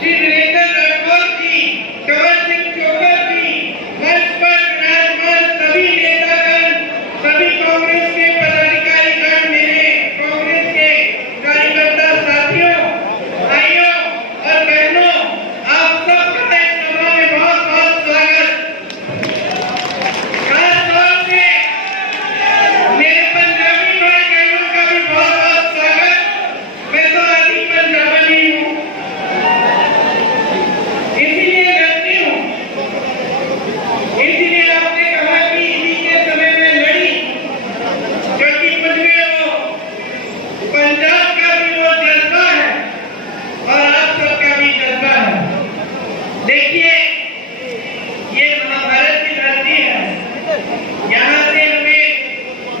श्री वीरेंद्र राठौर जी, कंवर सिंह चोकर जी, मंच पर विराजमान सभी नेतागण, सभी कांग्रेस के पदाधिकारीगण, मेरे कांग्रेस के कार्यकर्ता साथियों, भाइयों और बहनों, आप सबका इस सभा में बहुत बहुत स्वागत। खास तौर से मेरे पंजाबी भाई बहनों का भी बहुत बहुत स्वागत। मैं तो आदि पंजाबी हूँ, इसीलिए लड़ती हूँ, इसीलिए आपने कहा कि इसी के समय में लड़ी, क्योंकि मुझे वो पंजाब का भी वो जज्बा है और आप सबका भी जज्बा है। देखिए, ये महाभारत की धरती है, यहाँ से हमें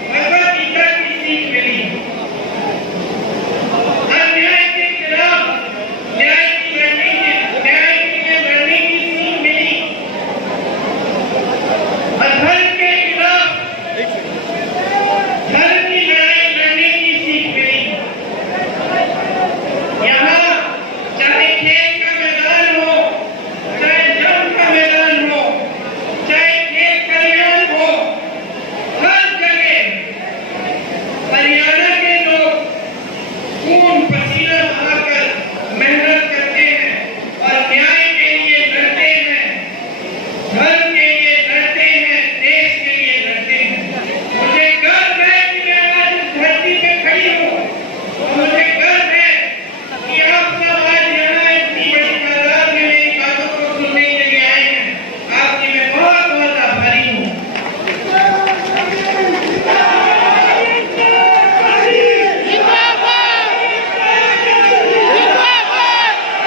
भगवद गीता की सीख मिली। अन्याय के खिलाफ न्याय के लिए लड़ने की सीख मिली और धर्म के खिलाफ धर्म की लड़ाई लड़ने की सीख मिली। यहाँ चाहे खेल का मैदान हो, चाहे जंग का मैदान हो, चाहे खेत खलिहान हो, हर जगह हरियाणा के लोग खून पसीना बहाकर मेहनत करते हैं और न्याय के लिए लड़ते हैं, धर्म के लिए लड़ते हैं, देश के लिए लड़ते हैं। मुझे गर्व है कि मैं आज इस धरती पे खड़ी हूँ और मुझे गर्व है कि आप सब आज यहाँ इतनी बड़ी तादाद में मेरी बातों को सुनने के लिए आए हैं। आपकी मैं बहुत बहुत आभारी हूँ।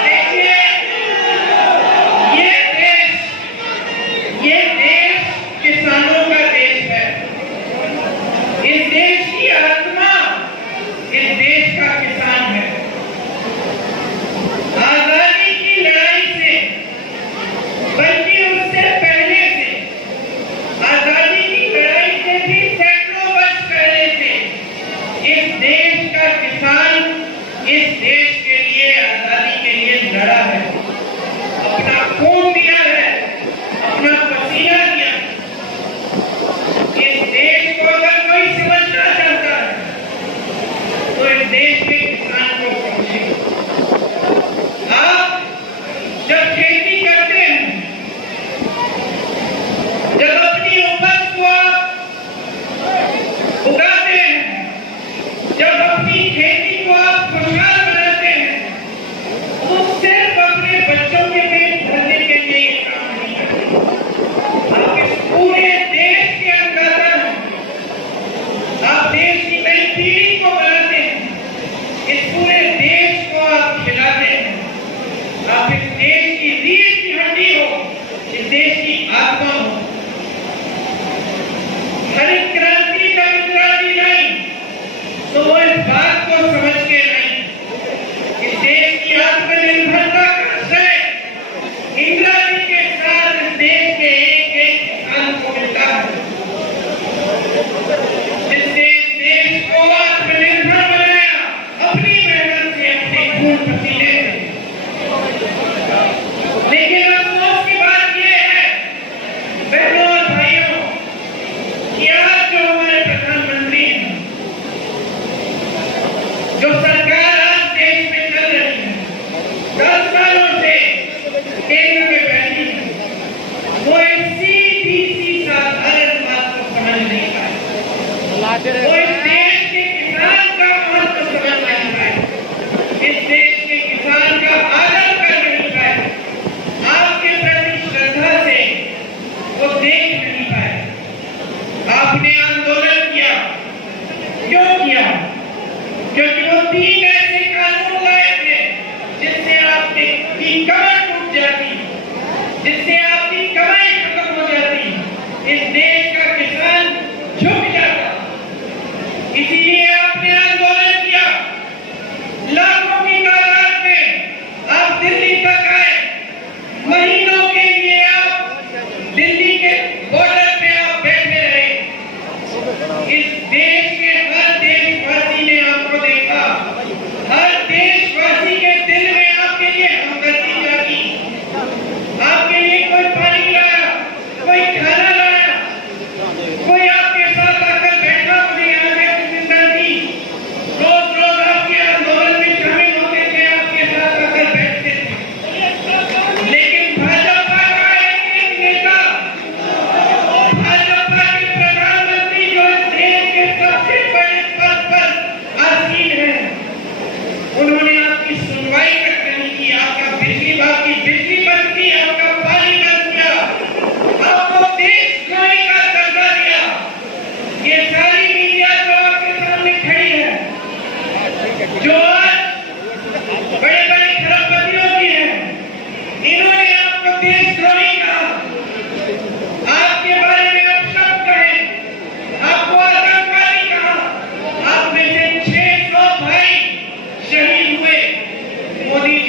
देखिए, ये देश किसानों का देश है। इस देश की आत्मा इस देश का किसान है। आजादी की लड़ाई से, बल्कि उससे पहले से, आजादी की लड़ाई से भी सैकड़ों वर्ष पहले से इस देश का किसान इस देश के लिए, आजादी के लिए लड़ा है, अपना खून दिया है, अपना पसीना दिया है। इस देश को अगर कोई समझना चाहता है तो इस देश के किसान को समझे। आप जब खेती करते हैं, जब अपनी उपज को आप उगाते हैं, जब अपनी खेती को आप खुशहाल बनाते हैं, तो सिर्फ अपने बच्चों के पेट भरने के लिए ये काम नहीं करते। आप इस पूरे देश के अन्नदाता हैं। आप देश की नई पीढ़ी को बनाते हैं, इस पूरे देश को आप खिलाते हैं। आप इस देश की रीढ़ की हड्डी हो, इस देश की आत्मा हो। हरित क्रांति का इंदिराजी नहीं तो वो इस बात को समझ के नहीं। इस देश की आत्मनिर्भरता का श्रेय इंदिरा जी के साथ इस देश के एक एक किसान को मिलता है, जिसने इस देश को आत्मनिर्भर बनाया अपनी मेहनत से, अपने खून पसीने से। लेकिन अफसोस की बात यह है, बहनों और भाइयों, कि आज जो हमारे प्रधानमंत्री हैं, जो सरकार आज देश में चल रही है, 10 सालों से केंद्र में बैठी है, वो एक सीधी साधारण बात को समझ नहीं पाए। वो इस देश के किसान का महत्व समझ नहीं पाए। इस देश के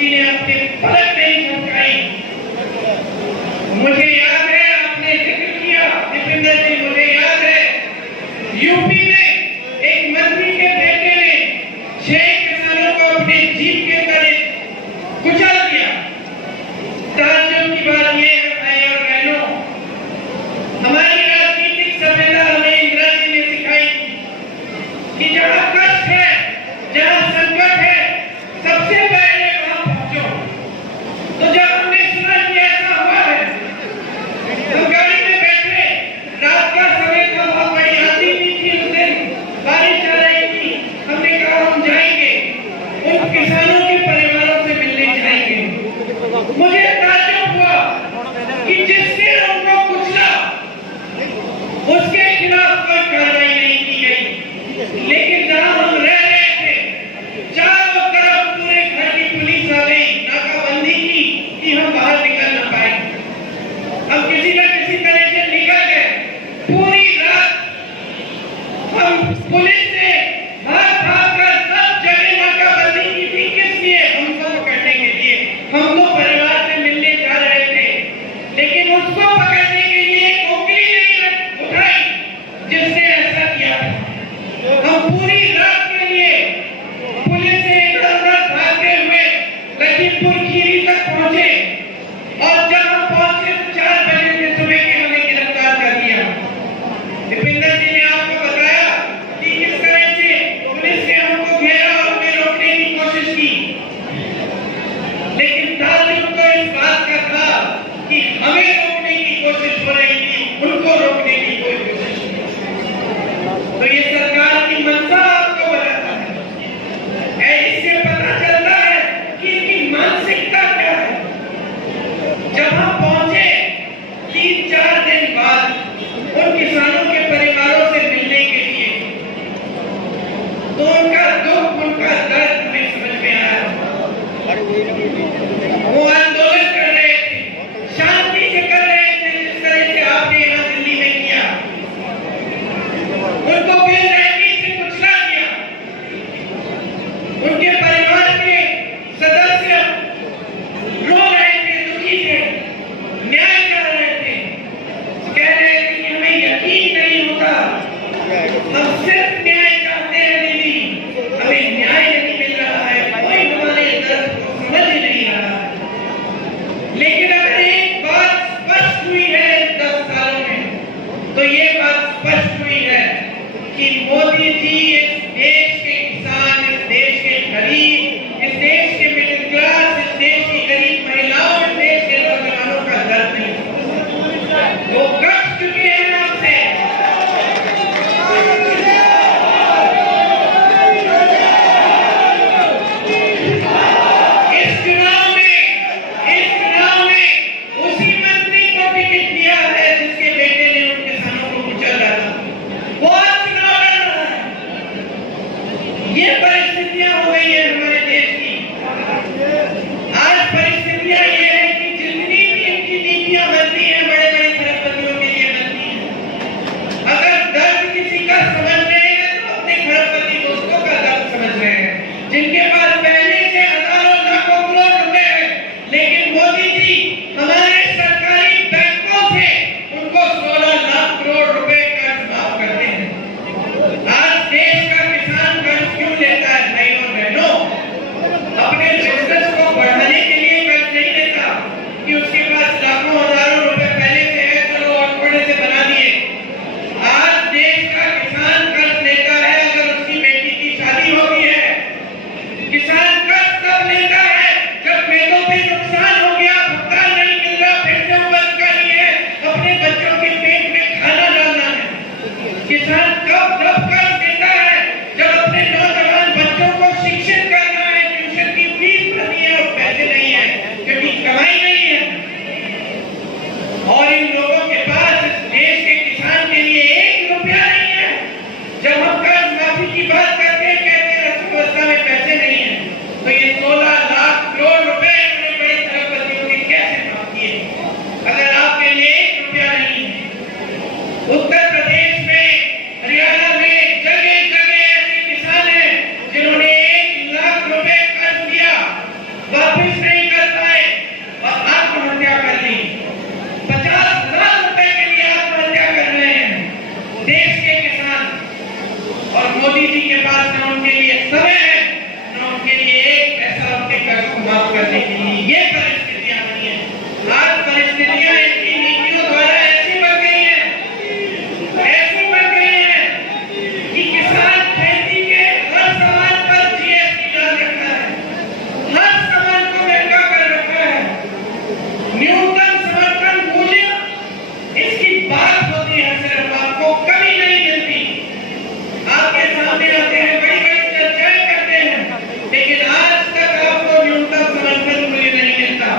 किसी ने अपने पलक नहीं झपकाई। मुझे याद है, आपने जिक्र किया दीपेंद्र जी, मुझे याद है यूपी में एक मंत्री के बेटे ने 6 किसानों को अपने जीप के तले कुचल दिया। ताज्जुब की बात यह है भाई और बहनों, हमारी राजनीतिक सभ्यता हमें इंदिरा जी ने सिखाई कि जहाँ कष्ट है, जहाँ संकट है, सबसे पहले वहां पहुंचो। वापिस नहीं कर पाए और आत्महत्या कर ली। 50,000 रुपए के लिए आत्महत्या कर रहे हैं देश के किसान, और मोदी जी के पास न उनके लिए समय है न उनके लिए एक पैसा उनके कर्ज को माफ करने के लिए। ये परिस्थितियां बनी है। आज परिस्थितियां इनकी नीतियों द्वारा ऐसी बन गई है कि किसान खेती के हर सामान पर जीएसटी डाल रखा है, हर सामान को महंगा कर रखा है। न्यूनतम समर्थन मूल्य इसकी बात होती है, सिर्फ आपको कभी नहीं मिलती। आपके सामने आते हैं, बड़ी बड़ी चर्चाएं करते हैं, लेकिन आज तक आपको न्यूनतम समर्थन मूल्य नहीं मिलता।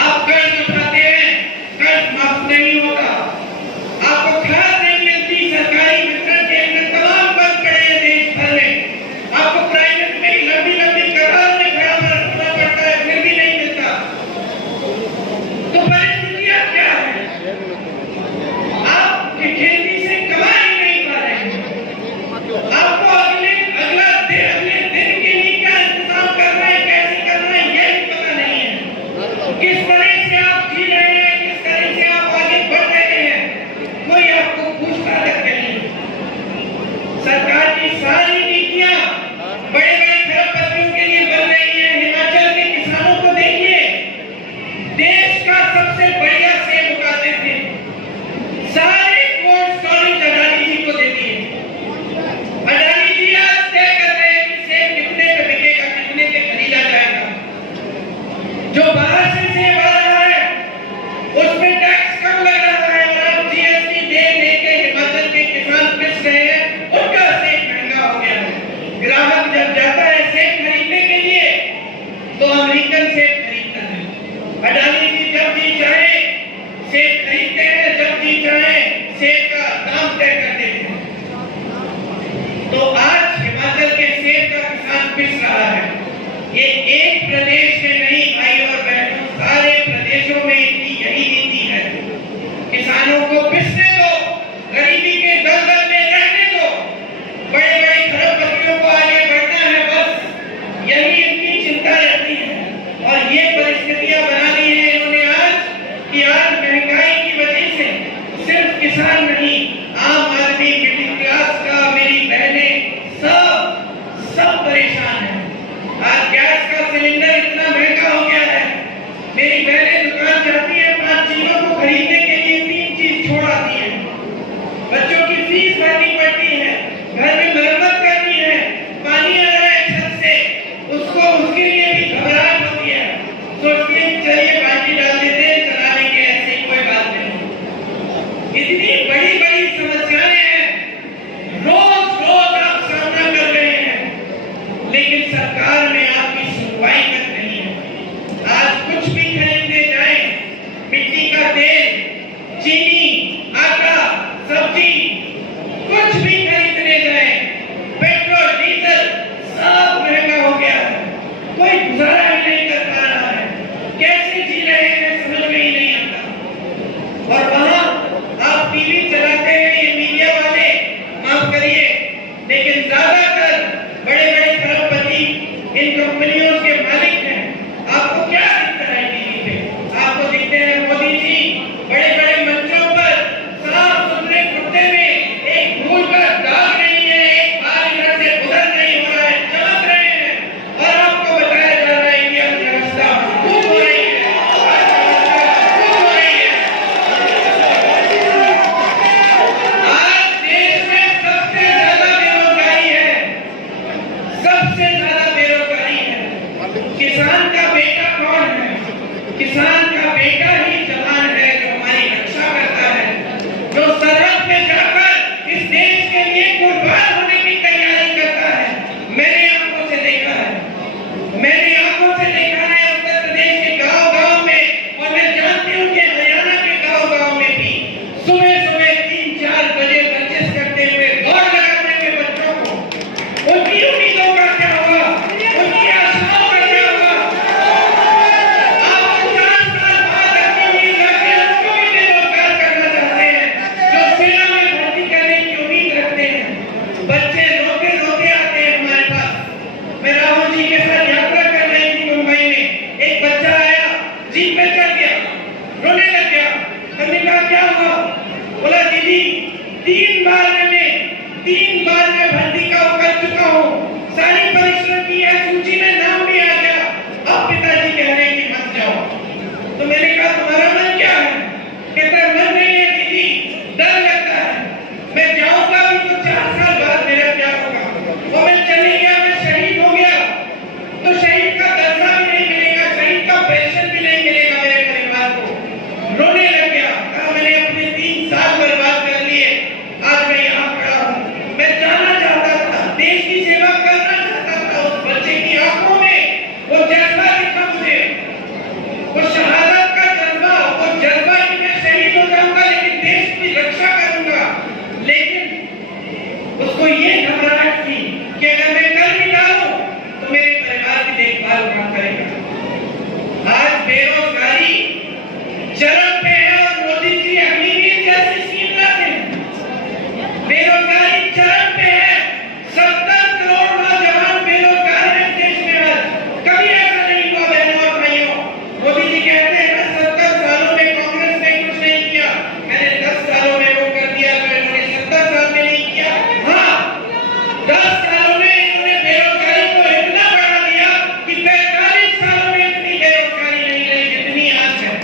आप कर्ज उठाते हैं, कर्ज माफ नहीं होता। आपको खाद नहीं मिलती, सरकारी वितरण केंद्र तमाम बंद पड़े हैं देश भर में। आपको प्राइवेट में लंबी लंबी कतार में खड़ा होना पड़ता है, फिर भी नहीं मिलता। तो परिस्थितियां क्या है? आप खेती से कमा ही नहीं पा रहे हैं। आपको अगले दिन के लिए क्या इंतजाम करना है, कैसे करना है, यही पता नहीं है। किस तरह से आप जी रहे हैं, किस तरह से आप आगे बढ़ रहे हैं, कोई आपको पूछता तक नहीं। सरकार की सारी नीतियां बड़े बड़े खरबपतियों के लिए बन रही है। हिमाचल के किसानों को देखिए, देश का सबसे बढ़िया सेब उगाते थे, सारे कोल्ड स्टोरेज अडानी जी को दे दिए। अडानी जी आज तय कर रहे हैं कि सेब कितने पे बिकेगा, कितने पे खरीदा जाएगा। जो बाहर से सेब आ रहा है उसमें टैक्स कम लग रहा है, और अब जीएसटी दे के हिमाचल के किसान पिस रहे हैं, उनका सेब महंगा हो गया है। ग्राहक जब जाता है सेब खरीदने के लिए तो अमेरिकन सेब खरीदता है। अडानी जी जब जी चाहे सेब खरीदते हैं, जब जी चाहे सेब का दाम तय कर देते हैं। तो आज हिमाचल के सेब का किसान पिस रहा है। ये एक प्रदेश में नहीं भाई और बहनों, सारे प्रदेशों में इनकी यही नीति है। किसानों को पिसने दो, गरीबी के दलदल में रहने दो, बड़े बड़े खरबपतियों को आगे बढ़ना है, बस यही इनकी चिंता रहती है। और ये परिस्थितियां बना दी है इन्होंने आज कि आज महंगाई की वजह से सिर्फ किसान नहीं, आम आदमी, मिडिल क्लास का, मेरी बहनें, सब परेशान है। आज गैस का सिलेंडर इतना महंगा हो गया है, मेरी बहनें दुकान जाती है 5 चीजों को खरीदने के लिए 3 चीज छोड़ आती है। बच्चों की फीस भरनी पड़ती है, घर में मरम्मत करनी है, पानी आ रहा है छत से, उसके लिए भी घबराहट होती है। सोचती है चलिए बाल्टी डाल देते हैं, चला लेंगे, ऐसे ही कोई बात नहीं। इतनी बड़ी बड़ी समस्याएं हैं, रोज रोज आप सामना कर रहे हैं, लेकिन सरकार में आपकी सुनवाई तक नहीं है। आज कुछ भी खरीदने जाए, मिट्टी का तेल, चीनी, आटा, सब्जी, कुछ भी खरीदने जाए, पेट्रोल, डीजल, सब महंगा हो गया है। कोई गुजारा ही नहीं कर पा रहा है। कैसे जी रहे हैं समझ में ही नहीं आता। और वहां आप टीवी चलाते हैं, ये मीडिया वाले, माफ करिए, लेकिन ज्यादातर बड़े बड़े खरबपति इन कंपनियों के मालिक हैं। आपको क्या दिखता है टीवी पे? आपको दिखते हैं मोदी जी बड़े बड़े मंचों पर साफ सुथरे कुर्ते में, एक धूल का दाग नहीं है, एक बाल इधर से उधर नहीं हो रहा है, चमक रहे हैं, और आपको बताया जा रहा है कि अर्थव्यवस्था खूब हो रही है, खूब हो रही है। आज देश में सबसे ज्यादा बेरोजगारी है, सबसे ज्यादा बेरोजगारी है। जीप पे चढ़ गया, रोने लग गया। हमने कहा क्या हुआ? बोला दीदी 3 बार मैं भर्ती का कर चुका हूँ, सारी परिश्रम की है, सूची में नाम भी आ गया, अब पिताजी कह रहे हैं कि मत जाओ। तो मैंने कहा तुम्हारा मन क्या है? कहता मन नहीं है दीदी, डर लगता है, मैं जाऊंगा भी तो 4 साल बाद मेरा क्या होगा, और मैं चले गया, मैं शहीद हो गया तो शहीद का दर्जा भी नहीं मिलेगा, शहीद का पेंशन भी नहीं मिलेगा मेरे परिवार को। रोने लग गया, कहा मैंने अपने 3 साल बर्बाद कर लिए, आज मैं यहाँ खड़ा हूँ। मैं जाना चाहता था, देश की सेवा करना चाहता था। उस बच्चे की आंखों में वो जज्बा दिखा मुझे, वो शहादत का जज्बा, वो जज्बा कि मैं शहीद हो जाऊंगा लेकिन देश की रक्षा करूंगा। लेकिन उसको ये घबराहट थी कि अगर मैं कर भी डालूं तो मेरे परिवार की देखभाल कौन करेगा। आज बेरोजगारी चरम पे है और मोदी जी अमीरी जैसी स्कीम लाते हैं। बेरोजगारी चरम पे है, 70 करोड़ नौजवान बेरोजगार हैं देश में आज। कभी ऐसा नहीं हुआ बहनों और भाइयों। मोदी जी कहते हैं ना 70 सालों में कांग्रेस ने कुछ नहीं किया, मैंने 10 सालों में वो कर दिया जो इन्होंने 70 साल में नहीं किया। हाँ, 10 सालों में इन्होंने बेरोजगारी को इतना बढ़ा दिया कि 45 सालों में इतनी बेरोजगारी नहीं रही जितनी आज है।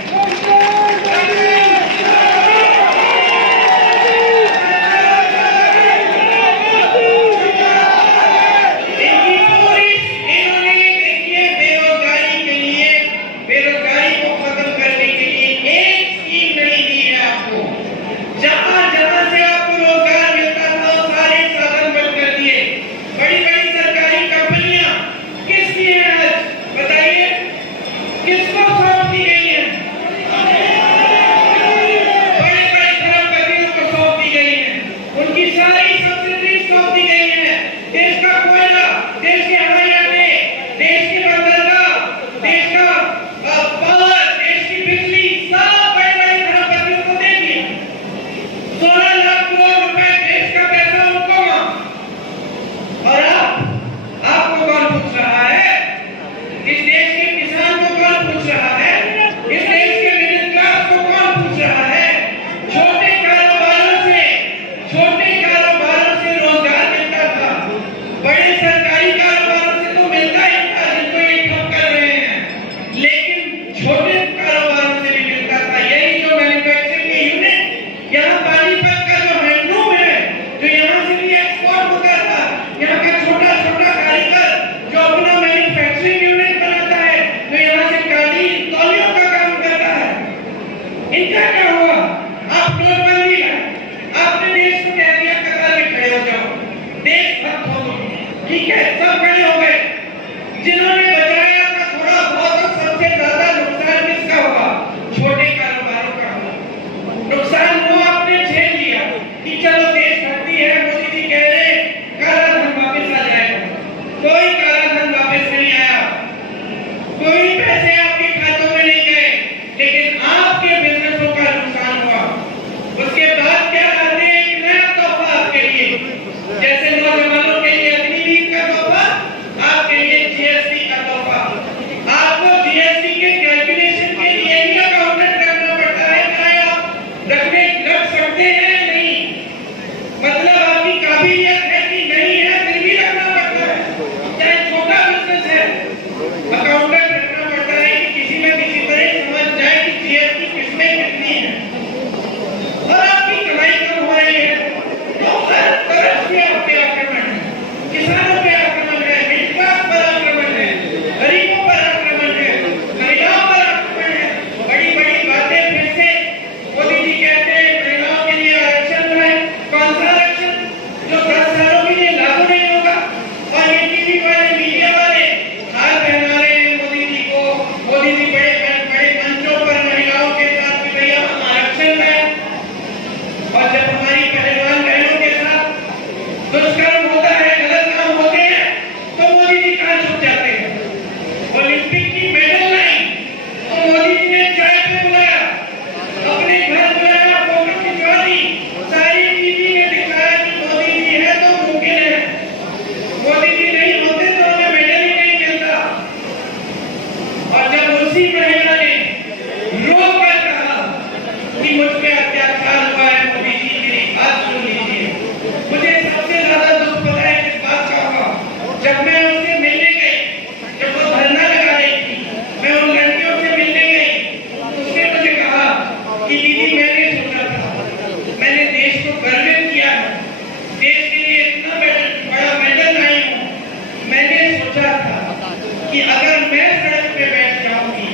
अगर मैं सड़क पे बैठ जाऊंगी,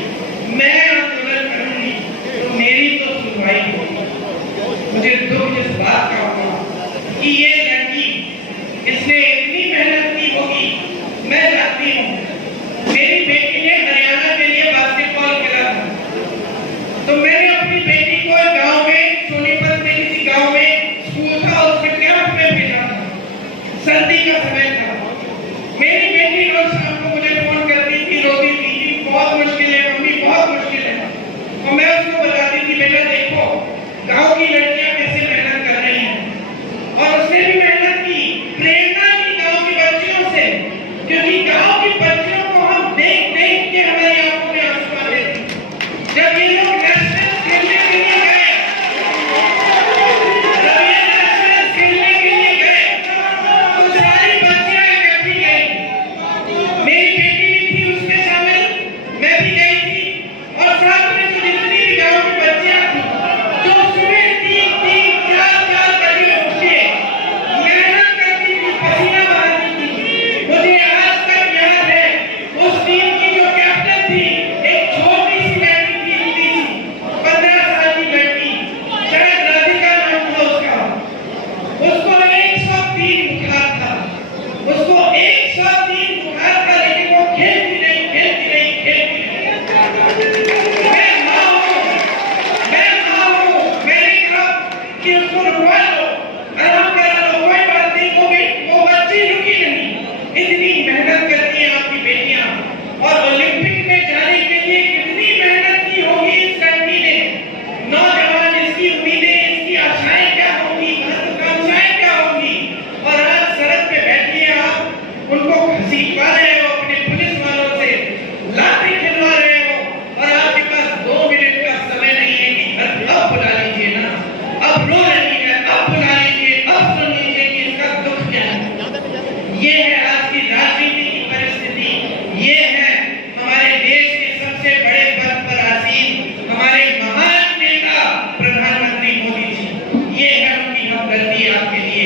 मैं आंदोलन करूंगी, तो मेरी तो सुनवाई होगी। मुझे दुख इस बात का होगा कि ये लड़की, इसने इतनी मेहनत की होगी। मैं जानती हूँ, मेरी बेटी ने हरियाणा के लिए बास्केटबॉल खेला था, तो मैंने अपनी बेटी को गांव में, सोनीपत में किसी गांव में स्कूल था, उसमें कैंप में भेजा था। सर्दी का समय था। मेरी बेटी रोज शाम को मुझे फोन करती थी, रोती थी, बहुत मुश्किल है मम्मी, बहुत मुश्किल है। और मैं उसको बताती थी, बेटा देखो गांव की लड़कियां कैसे मेहनत कर रही हैं। और उसने भी मेहनत की, प्रेरणा ली गांव की बच्चियों से, क्योंकि गांव की बच्चियों को हम देख देख के हमारी आंखों में आंसू आ रहे थे। जब ये लोग नेशनल खेलने के लिए गए, तो सारी बच्चियां इकट्ठी गई। मेरी बेटी भी थी उसके शामिल, मैं भी गई थी, और साथ में जो जितनी भी गांव की बच्चियां थी, जो सुबह 3-3, 4-4 बजे उठ के मेहनत करती थी, पसीना बहाती थी। मुझे आज तक याद है, उस टीम की जो कैप्टन थी, एक छोटी सी लड़की थी, हिंदी सी, 15 साल की लड़की, शायद राधिका नाम था उसका। उसको 103 बुखार था, उसको 103 बुखार था, लेकिन वो खेलती रही, खेलती रही, खेलती रही। मैं माँ हूँ, मैंने कहा कि उसको रुकवा लो, आराम करा लो, कोई बात नहीं। वो बच्ची रुकी नहीं। इतनी मेहनत करती हैं आपकी बेटियां, और ओलंपिक में जाने के लिए कितनी मेहनत की होगी इस लड़की ने। नौजवान, इसकी उम्मीदें, इसकी आशाएं क्या होंगी, महत्वाकांक्षाएं क्या होंगी। और आज सड़क पे बैठी हैं आप, उनको घसीटवा रहे हो, अपने पुलिस वालों से लाठी खिलवा रहे हो, और आपके पास 2 मिनट का समय नहीं है कि घर अब बुला लीजिए ना, अब रो रही है, अब बुला लीजिए, अब सुन लीजिए कि इसका दुख क्या है। ये है आज की राजनीति की परिस्थिति। ये है हमारे देश के सबसे बड़े पद पर आसीन हमारे महान नेता प्रधानमंत्री मोदी जी। ये है उनकी हमदर्दी आपके लिए।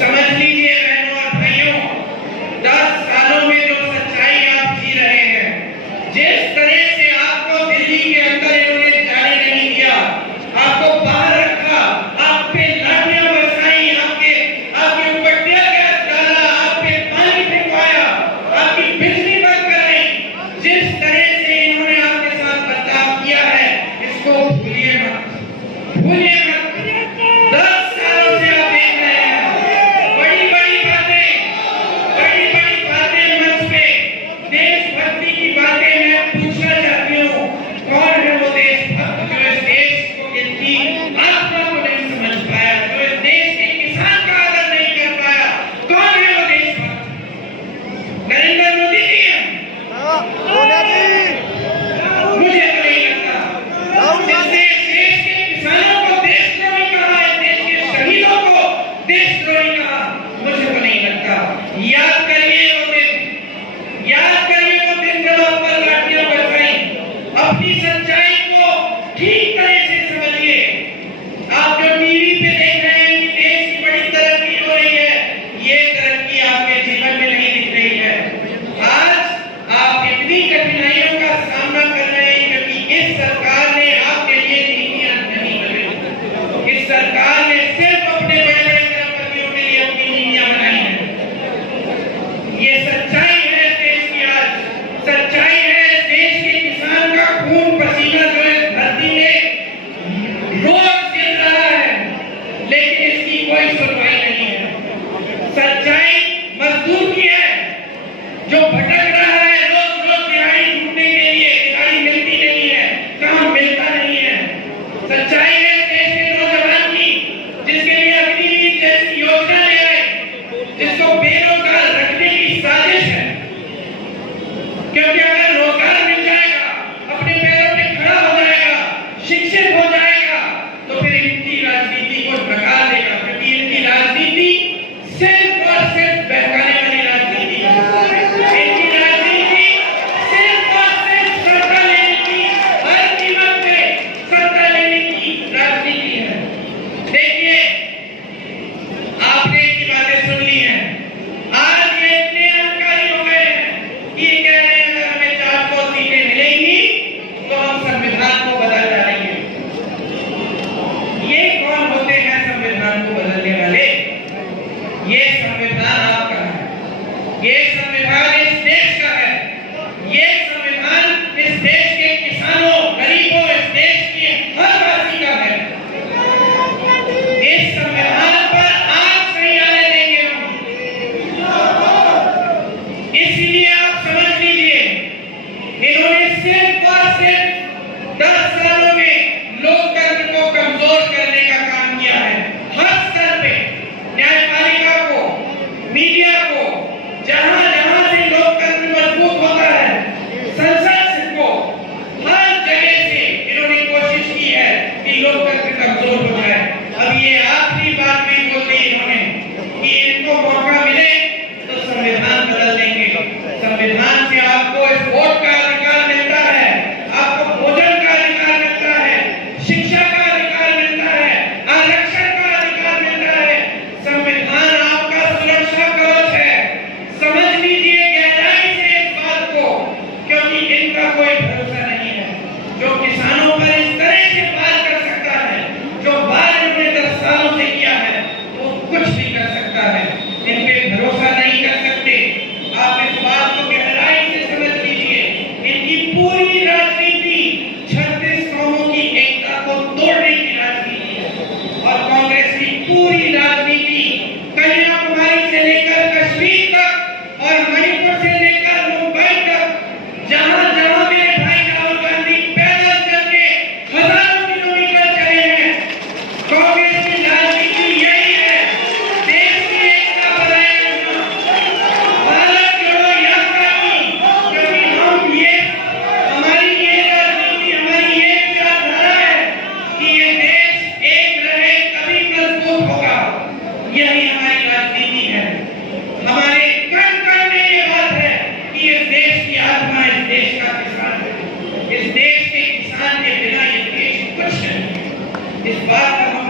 समझ लीजिए बहनों और भाइयों, 10 सालों में जो सच्चाई आप जी रहे हैं, जिस तरह से आपको दिल्ली के अंदर इन्होंने जाने नहीं दिया, आपको बाहर रखा, आप पे लाठियां बरसाई, आपके ऊपर टीयर गैस डाला, आप पे पानी फेंकवाया, आपकी बिजली बंद कराई, जिस तरह से इन्होंने आपके साथ बर्ताव किया है, इसको भूलिए मत, भूलिए मत। 10 सालों से आप देख रहे हैं, बड़ी बड़ी बातें मंच पे, देशभक्ति की बातें मैं पूछना चाहती हूँ, कौन है वो देशभक्त जो इस देश को इतनी आत्मा को नहीं समझ पाया, जो इस देश के किसान का आदर नहीं कर पाया? कौन है वो देशभक्त? नरेंद्र मोदी जी हैं? मुझे तो नहीं लगता। जिसने इस देश के किसानों को देशद्रोही कहा, इस देश के शहीदों को देशद्रोही कहा, मुझे तो नहीं लगता। याद करिए वो दिन, याद करिए वो दिन जब आप पर लाठियां बरसाई। अपनी सच्चाई को ठीक तरह से समझिए। आप जो टीवी पे देख रहे हैं कि देश की बड़ी तरक्की हो रही है, ये तरक्की आपके जीवन में नहीं दिख रही है। आज आप इतनी कठिनाइयों का सामना कर रहे हैं क्योंकि इस सरकार ने आपके लिए नीतियां नहीं बनाई। इस सरकार ने सिर्फ अपने बड़े बड़े कर्मचारियों के लिए अपनी नीतियां बनाई हैं। ये सच्चाई है देश की। आज सच्चाई है देश के किसान का खून पसीना जो इस धरती में रोज गिर रहा है, लेकिन इसकी कोई सुनवाई नहीं है। सच्चाई मजदूर की है जो भटक रहा है, रोज रोज दिहाड़ी ढूंढने के लिए, दिहाड़ी मिलती नहीं है, काम मिलता नहीं है। सच्चाई है देश के नौजवान की, जिसके लिए अग्निवीर जैसी योजना ले आए, जिसको बेरोजगार रखने की साजिश है। क्योंकि अगर रोजगार मिल जाएगा, अपने पैरों पे खड़ा हो जाएगा, शिक्षित हो जाएगा, तो फिर इनकी राजनीति को ढका देगा। क्योंकि इनकी राजनीति सिर्फ और सिर्फ बहकाने वाली राजनीति है। इनकी राजनीति सिर्फ और सिर्फ सत्ता लेने की, हर कीमत पे सत्ता लेने की राजनीति है। देखिए, आपने इनकी बातें सुन ली हैं। आज ये इतने अहंकारी हो गए हैं कि ये कह रहे हैं अगर हमें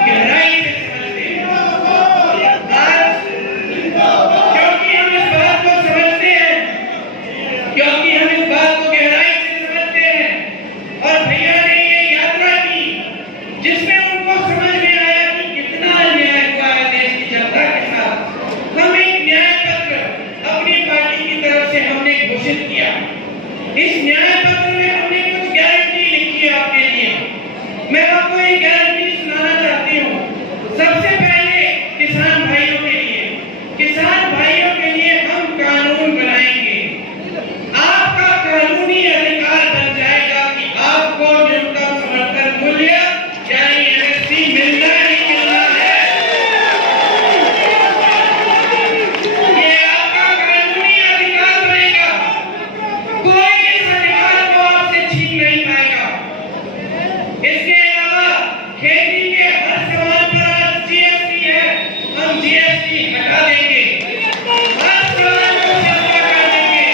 गहराई से समझते हैं। आज क्योंकि हम इस बात को समझते हैं, क्योंकि हम इस बात को गहराई से समझते हैं, और भैया ने ये यात्रा की जिसमें उनको समझ में आया कि कितना अन्याय हुआ है देश की जनता के साथ। हम एक न्याय पत्र अपनी पार्टी की तरफ से हमने घोषित किया। इस न्याय पत्र में हमने कुछ गारंटी लिखी है आपके लिए। मैं आपको एक गारंटी सुनाना चाहती हूँ। सबसे पहले किसान भाइयों के लिए, किसान भाइयों के लिए हम कानून बनाएंगे। आपका कानूनी अधिकार बन जाएगा कि आपको न्यूनतम समर्थन मूल्य यानी एमएसपी मिलना ही मिलना है। ये आपका कानूनी अधिकार बनेगा, कोई इस अधिकार को आपसे छीन नहीं पाएगा। इसके अलावा खेती के हर सामान पर आज जीएसटी है, हम जीएसटी हटा देंगे, हर सामान को सस्ता कर देंगे।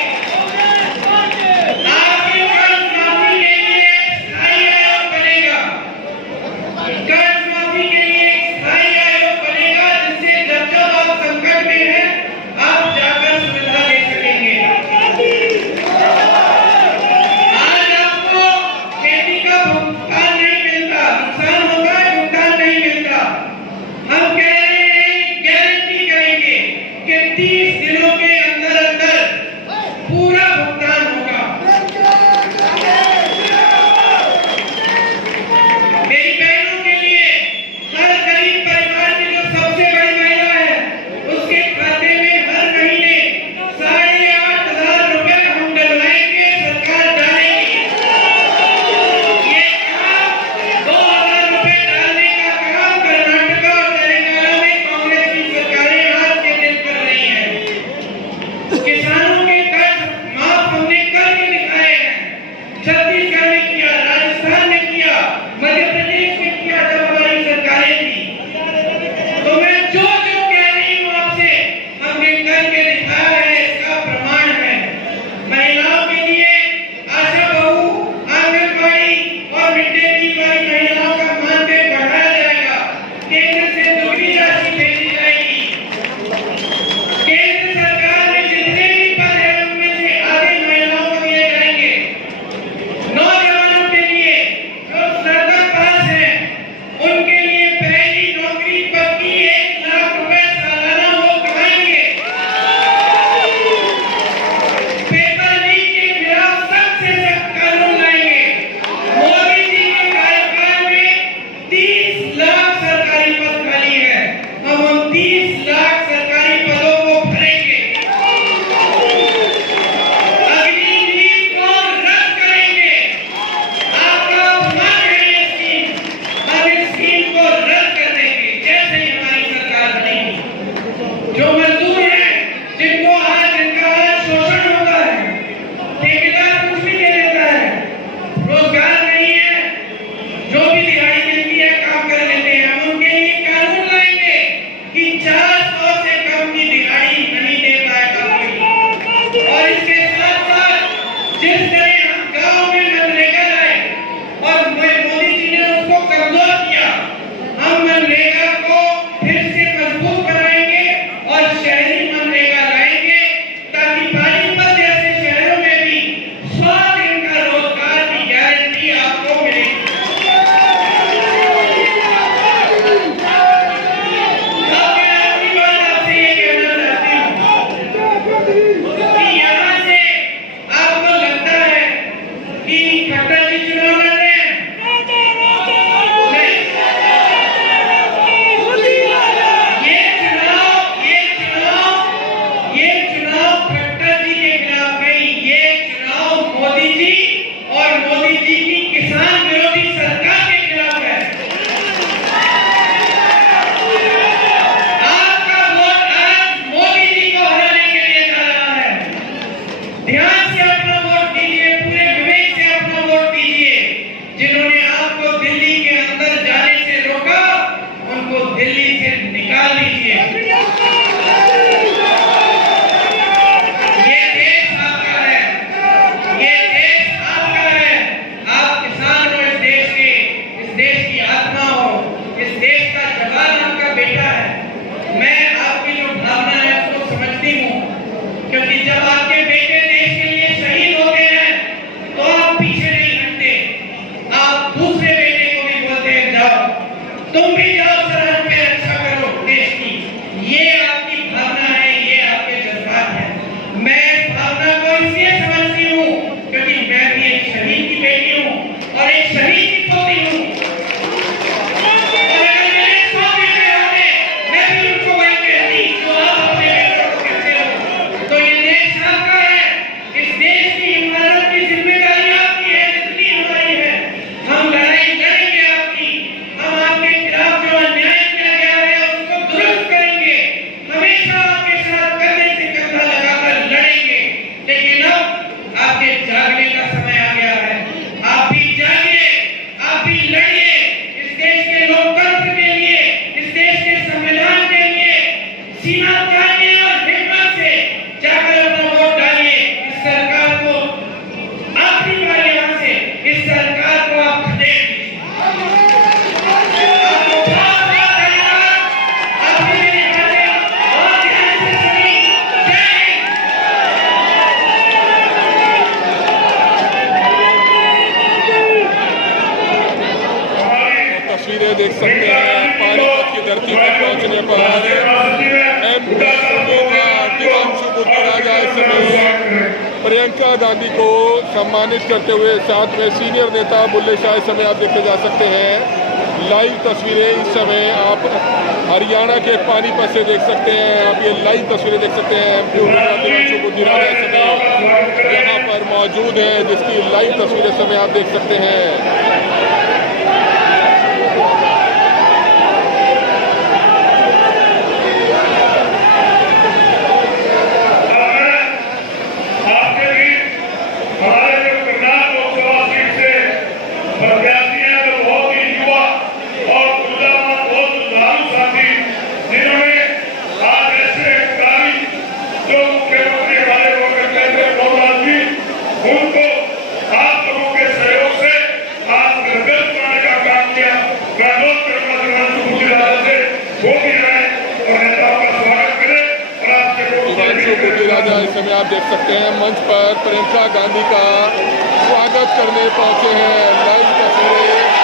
आपके कर्ज माफी के लिए स्थायी आयोग बनेगा, कर्ज माफी के लिए एक स्थायी आयोग बनेगा, जिससे जब जब आप संकट में हैं आप जाकर सुविधा ले सकेंगे। आज आपको खेती का भुगतान नहीं मिलता, नुकसान होता है, भुगतान नहीं मिलता। हम कह रहे हैं, गारंटी करेंगे कि 30 दिनों के अंदर अंदर पूरा भुगतान होगा। मेरी बहनों के लिए हर गरीब परिवार की जो सबसे बड़ी महिला है उसके खाते में हर महीने 8,500 रुपए हम डलवाएंगे, सरकार डालेगी। ये काम 2,000 रुपए डालने का काम कर्नाटक और तेलंगाना में कांग्रेस की सरकारें आज के दिन कर रही हैं। किसानों के कर्ज माफ हमने करके दिखाए हैं। छत्तीसगढ़ में किया, राजस्थान में किया, मध्य प्रदेश में किया जब हमारी सरकारें थी। तो मैं जो कह रही हूँ आपसे हमने करके दिखाया है, इसका प्रमाण है। महिलाओं के लिए आशा बहू, आंगनबाड़ी और मिड डे मील वाली महिलाओं का मानदेय बढ़ाया जाएगा। केंद्र से दोगुनी राशि भेजी जाएगी। केंद्र सरकार में जितने भी पद हैं उनमें से आधे महिलाओं को दिए जाएंगे। नौजवानों के लिए जो स्नातक पास हैं उनके लिए पहली नौकरी पक्की 1 लाख रुपए सालाना वो कमाएंगे। पेपर लीक के खिलाफ सख्त से सख्त कानून लाएंगे। मोदी जी के कार्यकाल में 30 लाख सरकारी पद खाली है, हम उन 30 लाख सरकारी पदों को भरेंगे। अग्निवीर को रद्द करेंगे। आपका अपमान है ये स्कीम, हम इस स्कीम को रद्द कर देंगे जैसे ही हमारी सरकार बनेगी। जो मजदूर हैं जिनको जिनका आज शोषण होता है, ठेकेदार कुछ भी दे देता है, रोजगार नहीं है, जो भी दिहाड़ी मिलती है काम कर लेते हैं, हम उनके लिए कानून लाएंगे कि 400 से कम की दिहाड़ी नहीं दे पाएगा कोई। और इसके साथ साथ जिस तरह हम गांव में मनरेगा लाए और मोदी जी ने उसको कमजोर किया, हम मनरेगा को फिर से मजबूत बनाएंगे और शहरी मनरेगा लाएंगे, ताकि पानीपत जैसे शहरों में भी 100 दिन का रोजगार की गारंटी आपको मिलेगी। अब मैं अपनी बात आपसे ये कहना चाहती हूँ कि यहाँ से आपको लगता है कि खट्टर जी चुनाव लड़ रहे हैं। ये चुनाव खट्टर जी के खिलाफ नहीं, ये चुनाव मोदी जी और मोदी जी की किसान विरोधी सरकार के खिलाफ है। आपका वोट आज मोदी जी को हराने के लिए जा रहा है। ध्यान से अपना वोट दीजिए, पूरे विवेक से अपना वोट दीजिए। जिन्होंने आपको दिल्ली के अंदर जाने से रोका, उनको दिल्ली से निकाल दीजिए। ये देश आपका है, ये देश आपका है। आप किसान हो इस देश के, तस्वीरें देख सकते हैं पानीपत की धरती पर पहुंचने पर MP सुनीता दिव्यांशु बुद्धिराजा इस समय प्रियंका गांधी को सम्मानित करते हुए, साथ में सीनियर नेता बुल्ले शाह इस समय आप देखे जा सकते हैं। लाइव तस्वीरें इस समय आप हरियाणा के पानीपत से देख सकते हैं। आप ये लाइव तस्वीरें देख सकते हैं। MP उम्मीदवार दिव्यांशु बुद्धिराजा इस समय यहाँ पर मौजूद है, जिसकी लाइव तस्वीरें इस समय आप देख सकते हैं। बुद्धिराजा इस समय आप देख सकते हैं मंच पर प्रियंका गांधी का स्वागत करने पहुंचे हैं। लाइव तस्वीरें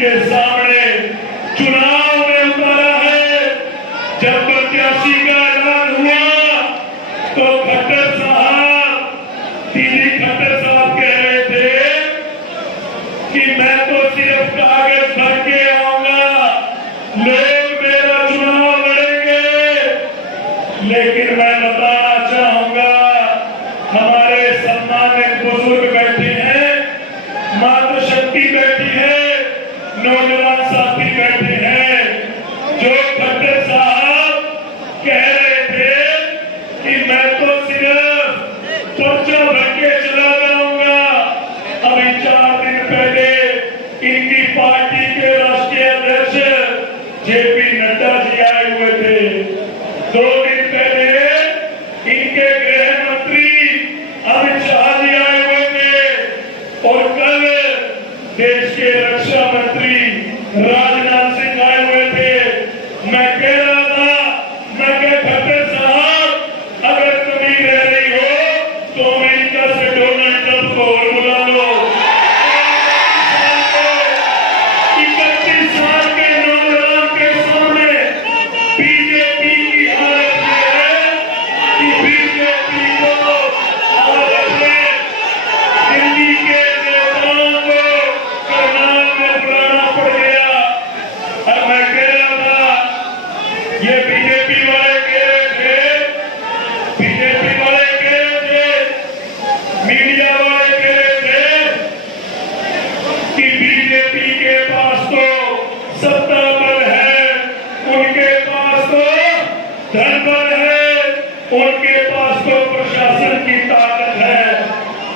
के सामने चुनाव में उतारा है। जब प्रत्याशी का ऐलान हुआ तो खट्टर साहब, दीदी खट्टर साहब कह रहे थे कि मैं तो सिर्फ कागज भर के आऊंगा, लोग मेरा चुनाव लड़ेंगे। लेकिन मैं बताना चाहूंगा हमारे सम्मानित बुजुर्ग बैठे हैं, मातृशक्ति बैठी है, नौजवान साथी बैठे हैं, जो खट्टर साहब कह रहे थे कि मैं तो सिर्फ पर्चा भर के चला जाऊंगा। अभी 4 दिन पहले इनकी पार्टी के राष्ट्रीय अध्यक्ष जेपी नड्डा जी आए हुए थे। 2 दिन पहले इनके गृह मंत्री अमित शाह जी आए हुए थे और कल देश के रक्षा मंत्री राजनाथ सिंह आए हुए थे। मैं कह रहा था, मैं कह खट्टर साहब अगर कमी रह रही हो तो अमेरिका से डोनाल्ड ट्रंप को और बुला लो। 31 साल के नौजवान के सामने बीजेपी की हालत ये है कि बीजेपी को और अपने दिल्ली के नेताओं को करनाल में बुलाना पड़ गया। और मैं कह रहा था, ये बीजेपी वाले कह रहे थे, बीजेपी वाले कह रहे थे, मीडिया वाले कह रहे थे कि बीजेपी के पास तो सत्ता बल है, उनके पास तो धन बल है, उनके पास तो प्रशासन की ताकत है।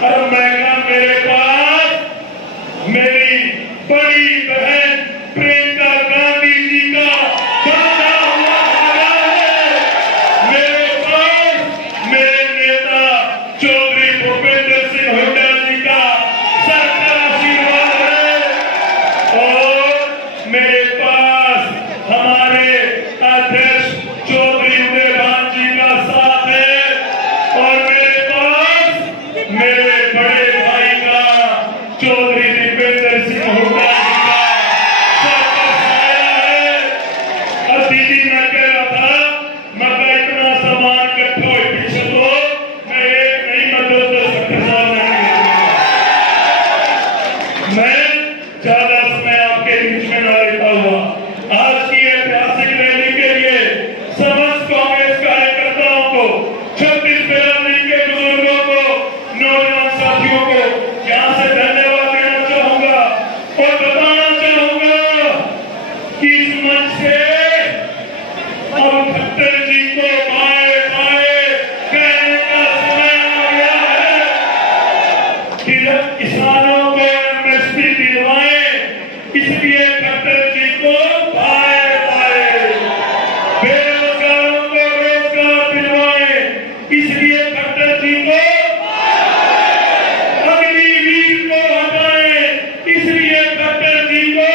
और मैं कहा, मेरे पास मेरी बड़ी बहन प्रियंका गांधी जी का बंधा हुआ धागा है, मेरे पास मेरे नेता चौधरी भूपेंद्र सिंह हुड्डा जी का सर का आशीर्वाद है और मेरे पास हमारे अध्यक्ष चौधरी उदयभान जी का साथ है और मेरे पास मेरे बड़े भाई का चौधरी दीपेंद्र सिंह हुड्डा जी का सर का साया है। और दीदी मैं कह रहा था, मगर इतना सामान इकट्ठा हो पीछे तो मैं एक नहीं मतलब 10 साल नहीं लूंगा। मैं ज्यादा समय आपके बीच में न लेता हुआ आज की ऐतिहासिक रैली के लिए समस्त कांग्रेस कार्यकर्ताओं को, छत्तीस बिरादरी के बुजुर्गों को, नौजवान साथियों को यहाँ से धन्यवाद देना चाहूंगा और बताना चाहूंगा कि इस मंच से अब खट्टर जी को बाय बाय कहने का समय आ गया है कि जब किसानों को एमएसपी दिलवाएं, इसलिए खट्टर जी को बाय बाय, बेरोजगारों को रोजगार दिलवाएं, इसलिए खट्टर जी को अग्निवीर को हटाएं, इसलिए खट्टर जी को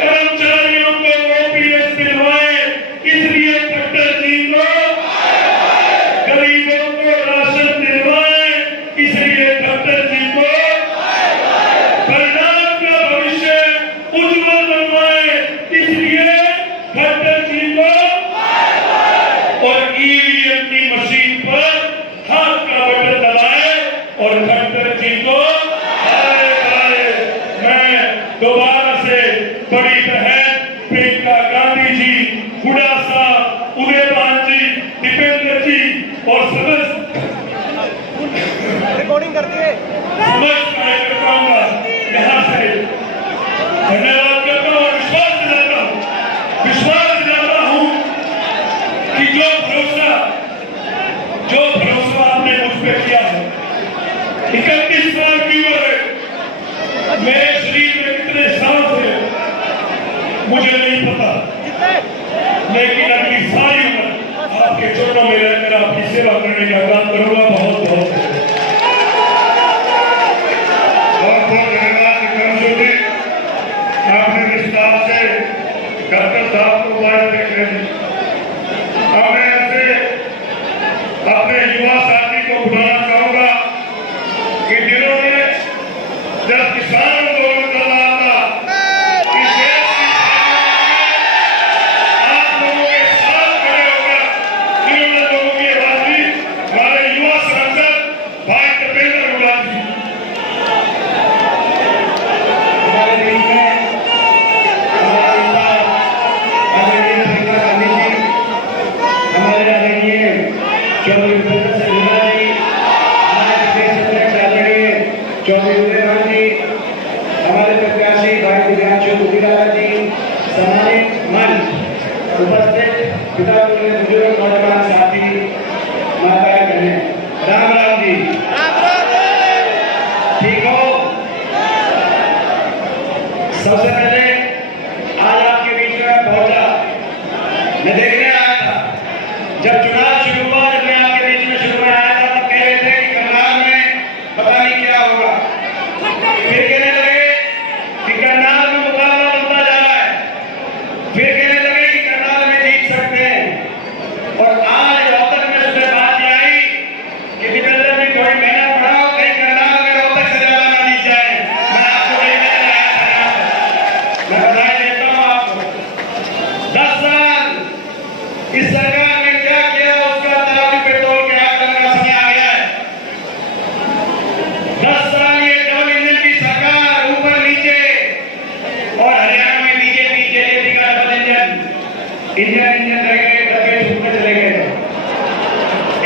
कर्मचारियों को ओपीएस दिलवाएं, इसलिए खट्टर जी को गरीबों को राशन दिलवाएं, इसलिए खट्टर जी को परिणाम का भविष्य उज्जवल बनवाएं, इसलिए खट्टर जी को और ईवीएम की मशीन पर हाथ का बटन दबाए और खट्टर जी को बाय बाय। मैं दोबारा से बड़ी बहन प्रियंका गांधी जी, हुड्डा साहब, उदयभान जी, दीपेंद्र जी और समस्त रिकॉर्डिंग करते हैं। कार्यकर्ताओं का यहाँ से धन्यवाद करता हूँ और विश्वास दिलाता हूँ कि जो भरोसा आपने मुझ पर किया है, 31 साल की उम्र है, मेरे शरीर में कितने सांस है मुझे नहीं पता, लेकिन अगली सारी उम्र आपके चरणों में रहकर आपकी सेवा करने का काम करूंगा। बहुत बहुत धन्यवाद। कमजोरी आपने विस्तार से डॉक्टर साहब को बात देख ली। अब मैं ऐसे अपने युवा साथी को बुलाना चाहूंगा कि जिन्होंने जब किसान आंदोलन चल रहा था, इस देश की आप लोगों के साथ खड़े होकर जिन्होंने लोगों की आवाज दी, हमारे युवा सांसद भाई दीपेंद्र हुड्डा जी। हमारे बीच में हमारे नेता आदरणीय प्रियंका गांधी जी, हमारे आदरणीय चौधरी भूपेंद्र सिंह हुड्डा जी, हमारे प्रदेश जब चुनाव शुरू हुआ, जब मैं आपके बीच में शुरू में आया था, तब कह रहे थे कि करनाल में पता नहीं क्या होगा। फिर कहने लगे कि करनाल में मुकाबला बनता जा रहा है। फिर कहने लगे कि करनाल में जीत सकते हैं। और आज रोहतक में सुबह बात यह आई कि विदर्भ में थोड़ी मेहनत बढ़ाओ, कहीं करनाल में रोहतक से ज्यादा ना जीत जाए। मैं आपको नहीं लेकर आया था यहाँ पर। मैं बधाई देता हूँ आपको। 10 साल इस सरकार ने क्या किया, उसका तराजू पे तोल के आकलन का समय आ गया है। 10 साल ये डबल इंजन की सरकार, ऊपर नीचे, और हरियाणा में बीजेपी जेजेपी का डबल इंजन रह गए, डब्बे छूटते चले गए।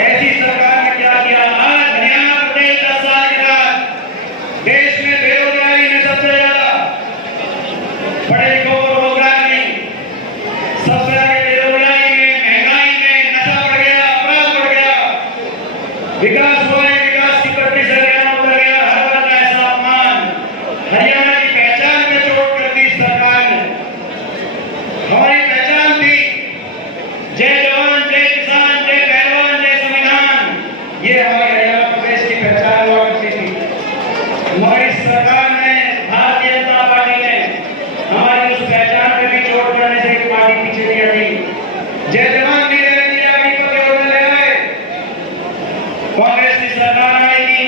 ऐसी सरकार ने क्या किया? आज हरियाणा प्रदेश 10 साल के बाद देश में बेरोजगारी में सबसे ज्यादा, पढ़े लिखों को रोजगार नहीं, सबसे आगे बेरोजगारी में, महंगाई में, नशा बढ़ गया, अपराध बढ़ गया, विकास हुआ है, विकास की प्रगति से हरियाणा उतर गया, हर वर्ग का ऐसा अपमान, हरियाणा की पहचान में चोट कर दी सरकार ने। हमारी पहचान थी जय जवान, जय किसान, जय पहलवान, जय संविधान, ये हमारे हरियाणा प्रदेश की पहचान हुआ करती थी। मगर इस सरकार ने, भारतीय जनता पार्टी ने हमारी उस पहचान पे भी चोट करने से एक पार्टी पीछे नहीं हटी। जय जवान नहीं देने दिया, अग्निपथ योजना ले आए। कांग्रेस की सरकार आएगी,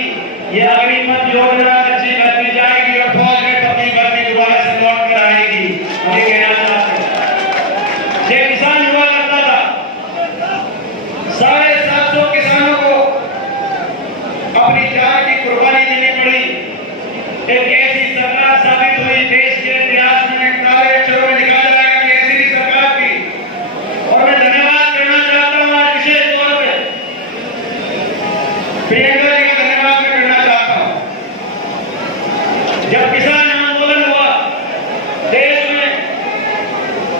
ये अग्निपथ योजना कच्ची करती जाएगी और फौज में पक्की करती दोबारा से लौट कर आएगी। हम ये कहना चाहते हैं। जय किसान हुआ करता था, 750 किसानों को अपनी जान की कुर्बानी देनी पड़ी। एक ऐसी सरकार साबित हुई देश के इतिहास में, काले अक्षरों में लिखा जाएगा कि ऐसी भी सरकार थी। और मैं धन्यवाद करना चाहता हूं आज विशेष तौर पे प्रियंका जी का धन्यवाद मैं करना चाहता हूं। जब किसान आंदोलन हुआ देश में,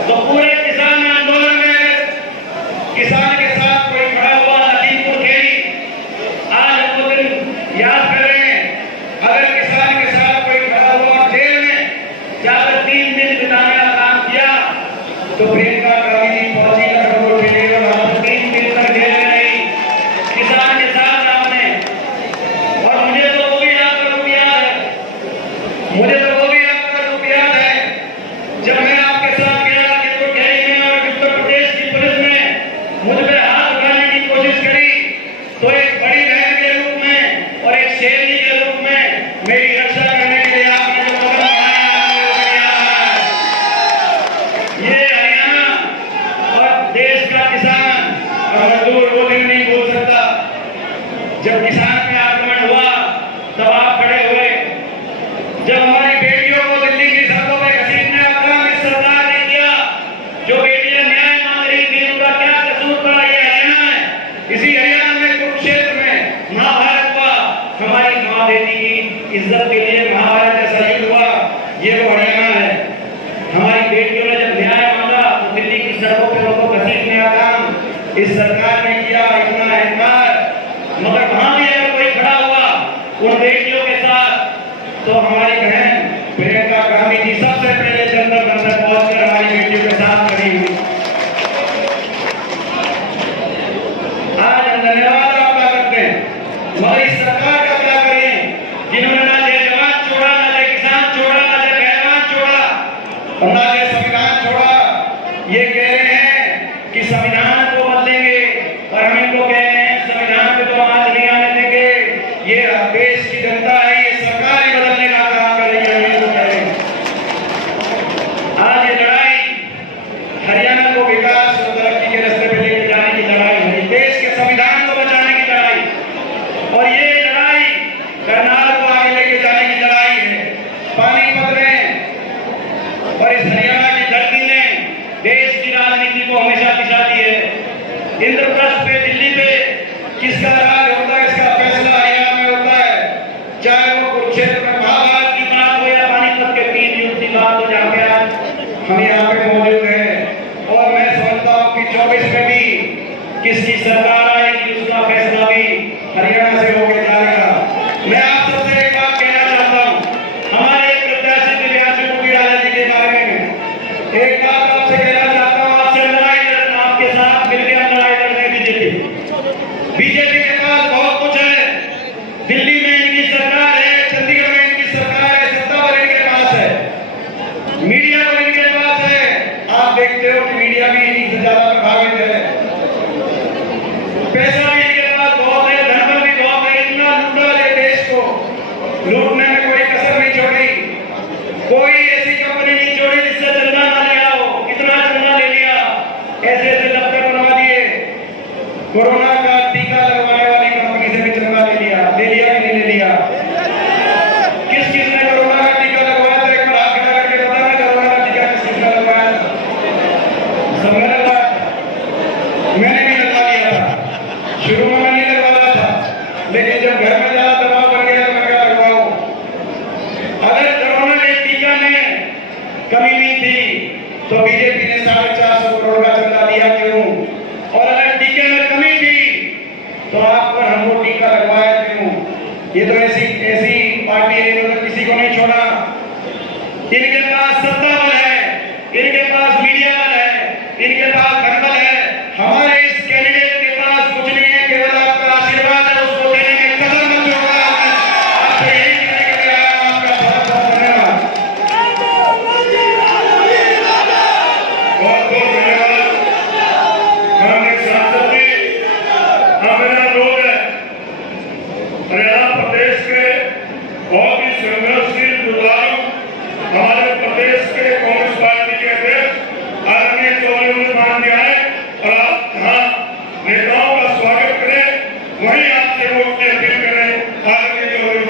तो पूरे किसान आंदोलन में किसान के साथ कोई खड़ा हुआ, लखीमपुर खेड़ी, आज हम वो दिन याद कर रहे हैं। अगर किसान के साथ कोई खड़ा हुआ जेल में जाकर 3 दिन बिताने का काम किया, तो प्रियंका गांधी जी पहुंची लखनऊ के लिए, और हम 3 दिन तक जेल में रही, किसान के साथ आपने। और मुझे तो वो भी याद है, मुझे तो वो भी याद है जब मैं आपके साथ गया लखीमपुर खेड़ी में, और उत्तर प्रदेश की पुलिस ने मुझ पे हाथ उठाने की कोशिश करी, तो एक बड़ी बहन के रूप में और एक शेरनी के रूप में मेरी रक्षा करने के लिए आपने जो कदम उठाया, ये हरियाणा और देश का किसान और मजदूर वो दिन नहीं भूल सकता। जब किसान पे आक्रमण हुआ तब आप खड़े हुए। जब हमारी बेटियों को दिल्ली की सड़कों पे घसीटने का काम इस सरकार ने किया, जो बेटियां न्याय मांग रही थी, उनका क्या कसूर था? ये हरियाणा है। इसी हरियाणा में कुरुक्षेत्र में महाभारत हुआ, हमारी माँ बेटी की इज्जत के लिए महाभारत जैसा युद्ध हुआ, ये वो हरियाणा है। हमारी बेटियों ने जब न्याय मांगा तो दिल्ली की सड़कों पे उनको घसीटने का काम इस सरकार ने किया। इतना अहंकार, मगर वहां भी अगर कोई खड़ा हुआ उन बेटियों के साथ, तो हमारी बहन प्रियंका गांधी जी सबसे पहले जंतर मंतर पहुंचकर हमारी बेटियों के साथ खड़ी हुई। आज हम धन्यवाद अदा करते हैं, मगर इस सरकार का क्या करें जिन्होंने ना जय जवान छोड़ा, ना जय किसान छोड़ा, ना जय पहलवान छोड़ा, और ना जय संविधान छोड़ा। ये कह रहे हैं कि संविधान को बदलेंगे, और हम इनको कह रहे हैं संविधान पे तो आज नहीं आने देंगे। ये देश की जनता है, ये सरकार ही बदलने का काम कर रही है, हम इनको कह रहे हैं। आज ये लड़ाई हरियाणा को विकास और तरक्की के रास्ते पे लेके जाने की लड़ाई है, देश के संविधान को बचाने की लड़ाई, और ये लड़ाई करनाल को आगे लेके जाने की लड़ाई है। पानीपत में और इस हरियाणा की धरती ने देश की राजनीति को हमेशा दिशा दी है। इंद्रप्रस्थ पे, दिल्ली पे किसका राज होता है, इसका फैसला हरियाणा में होता है। चाहे वो कुरुक्षेत्र में महाभारत की बात हो या पानीपत के 3 युद्ध की बात हो, जहाँ पे आज हम यहाँ पे मौजूद हैं। और मैं समझता हूँ कि 24 में भी किसकी सरकार आएगी, उसका फैसला भी हरियाणा से होकर जाएगा। मैं आप सबसे एक बात कहना चाहता हूँ, हमारे एक प्रत्याशी दिव्यांशु कुकीराजा जी के बारे में एक बात आपसे कहना चाहता हूँ। आपसे लड़ाई लड़ना, आपके साथ मिलकर लड़ाई लड़ने की बीजेपी। बीजेपी के पास बहुत कुछ है। दिल्ली में इनकी सरकार है, चंडीगढ़ में इनकी सरकार है, सत्ता पर इनके पास है, मीडिया पर इनके पास है। आप देखते हो कि मीडिया भी इन्हीं से ज्यादा प्रभावित है। पैसा भी इनके पास बहुत है, धन भी बहुत है। इतना लूटा है देश को, लूटने में कोई कसर नहीं छोड़ी। कोई ऐसी कंपनी नहीं छोड़ी जिससे चंदा ना लिया हो। कितना चंदा ले लिया, ऐसे ऐसे दफ्तर बनवा दिए। कोरोना का टीका लगवाने वाली कंपनी से भी चंदा ले लिया कि नहीं ले लिया? किस किस ने कोरोना का टीका लगवाया था? एक बार हाथ खड़ा करके बताना, कोरोना का टीका किस किसने लगवाया था? सबने लगवाया था। मैंने भी लगवा लिया था। शुरू में मैं नहीं लगवाया था, लेकिन जब घर में ज्यादा दबाव बढ़ गया तो मैंने कहा लगवाओ। अगर कोरोना के टीका में कमी नहीं थी तो बीजेपी ने 450 करोड़ का चंदा दिया क्यों? और अगर टीके में कमी थी तो आप पर हमको टीका लगवाया क्यों? ये तो ऐसी पार्टी है जो किसी को नहीं छोड़ा। इनके पास सत्ता बल है, इनके पास मीडिया बल है, इनके पास धनबल है। हमारे इस कैंडिडेट के पास कुछ नहीं है, केवल आपका आशीर्वाद है। उसको देने में कदम मत होगा। आपको यही कहने के लिए आया हूं। आपका बहुत बहुत धन्यवाद। बहुत बहुत धन्यवाद। माननीय सांसद जी, मेरा लोग है हरियाणा प्रदेश के बहुत ही संघर्षशील बुजुर्ग, हमारे प्रदेश के कांग्रेस पार्टी के अध्यक्ष आदरणीय चौधरी ने मान दिया है और आप यहाँ नेताओं का स्वागत करें, वहीं आपसे वोट की अपील करें। आदरणीय चौधरी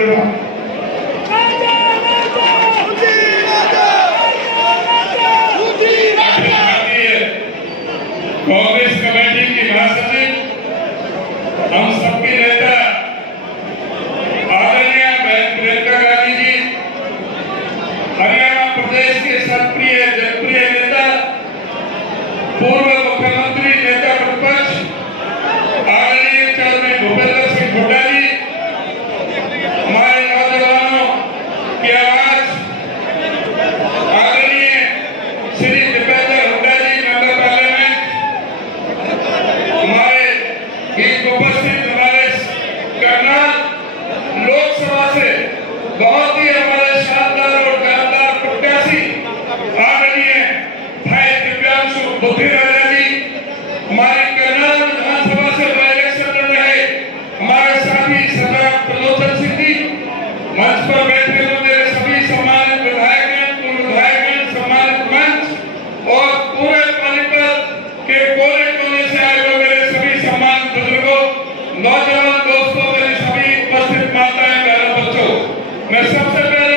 कांग्रेस कमेटी की महासचिव, हम सबके नेता आदरणीय बहन प्रियंका गांधी जी, हरियाणा प्रदेश के सक्रिय जनप्रिय नेता, पूर्व मुख्यमंत्री, नेता प्रतिपक्ष आदरणीय चौधरी भूपेंद्र सिंह हुड्डा जी, हमारे नौजवानों की आवाज आदरणीय श्री दीपेंद्र हुड्डा जी, मेंबर पार्लियामेंट, हमारे बीच उपस्थित हमारे कर्नल, लोकसभा से बहुत ही हमारे शानदार और जानदार प्रत्याशी आदरणीय भाई दिव्यांशु बुद्धिराजा जी, हमारे कर्नल विधानसभा से इलेक्शन लड़ रहे हमारे साथी सरदार प्रलोचन सिंह जी, मंच पर बैठे हुए मेरे सभी सम्मानित विधायकगण, पूर्व विधायकगण, सम्मानित मंच और पूरे पानीपत के कोने कोने से आए हुए मेरे सभी सम्मानित बुजुर्गों, नौजवान दोस्तों, मेरी सभी उपस्थित माताएं, बहनों, बच्चों, मैं सबसे पहले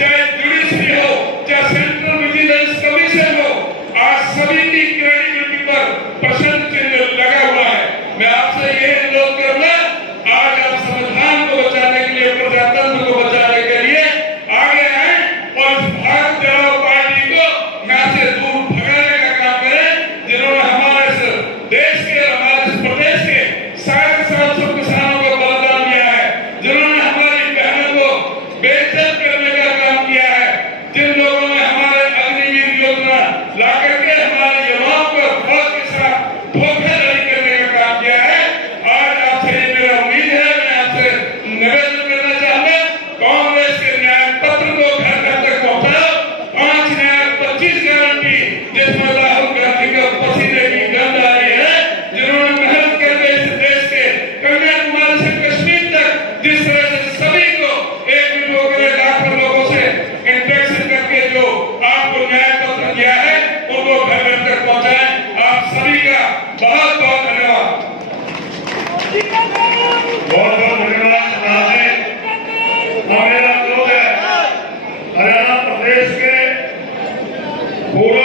चाहे जुडिशरी हो, चाहे सेंट्रल विजिलेंस कमीशन हो, आज सभी की क्रेडिबिलिटी पर प्रश्न चिन्ह लगा हुआ है। मैं आपसे ये अनुरोध करूंगा, आज आप संविधान को बचाने के लिए, प्रजातंत्र को बचाने के लिए आगे आए और भारत जनता पार्टी को यहाँ से दूर भगाने का काम करें, जिन्होंने हमारे इस देश के, हमारे इस प्रदेश के 750 किसानों को बलिदान दिया है, जिन्होंने हमारी बहनों को बेइज्जत करने का काम किया है, जिन लोगों ने हमारे अग्निवीर योजना ला करके हमारे युवाओं को फौज के साथ धोखाधड़ी करने का काम किया है। आज आपसे मेरा उम्मीद है, मैं आपसे निवेदन करना चाहूंगा, कांग्रेस के न्याय पत्र को घर घर तक पहुंचाओ। 5 न्याय 25 गारंटी, जिसमें राहुल गांधी का पसीने की गंध आ रही है, जिन्होंने मेहनत करके इस देश के कन्याकुमारी से कश्मीर तक जिस तरह से सभी को 1 मिनट होकर लाखों लोगों से इंटरेक्शन करके जो आपको न्याय पत्र दिया है, उनको घर घर तक पहुंचाएं। आप सभी का बहुत बहुत धन्यवाद। बहुत बहुत धन्यवाद। मेरा अनुरोध है, हरियाणा प्रदेश के पूर्व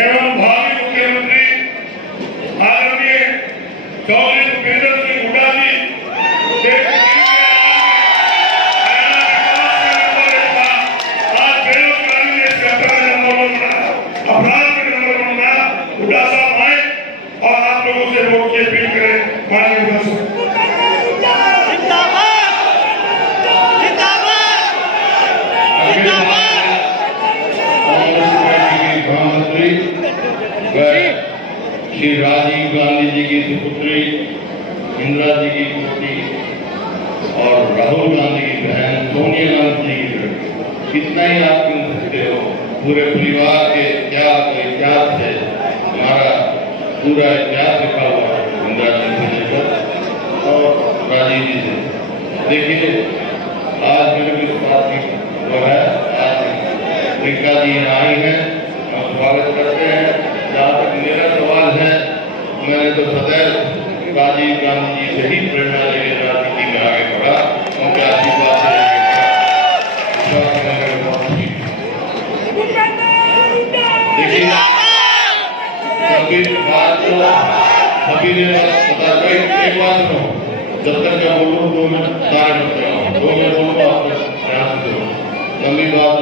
एवं भावी मुख्यमंत्री आदरणीय चौधरी भूपेंद्र सिंह हुड्डा जी आज बेरोजगारी में अपराध में नंबर 1 बनाया। हुड्डा साहब आए और आप लोगों से वोट की अपील करें। माननीय हुड्डा साहब। कांग्रेस पार्टी के महामंत्री व श्री राजीव गांधी जी की सुपुत्री, इंदिरा जी की पोती और राहुल गांधी की बहन सोनिया गांधी जी की लड़की, कितना ही आप गिन सकते हो। पूरे परिवार के त्याग और इतिहास से हमारा पूरा इतिहास लिखा हुआ है, इंदिरा जी से लेकर और राजीव जी से। देखिए, आज मेरे विश्वास की वो है, आज प्रियंका जी आई हैं, हम स्वागत करते हैं। जहाँ तक मेरा सवाल है, मैंने तो सदैव राजीव गांधी जी से ही प्रेरणा लेकर राजनीति में आगे बढ़ा, उनके आशीर्वाद से देखिए, कभी बात तो सभी ने बता एक बात सुनो, जब तक मैं बोलूँ 2 मिनट सारे बताया 2 मिनट बोलूँगा, आप ध्यान से सुनो। लंबी बात,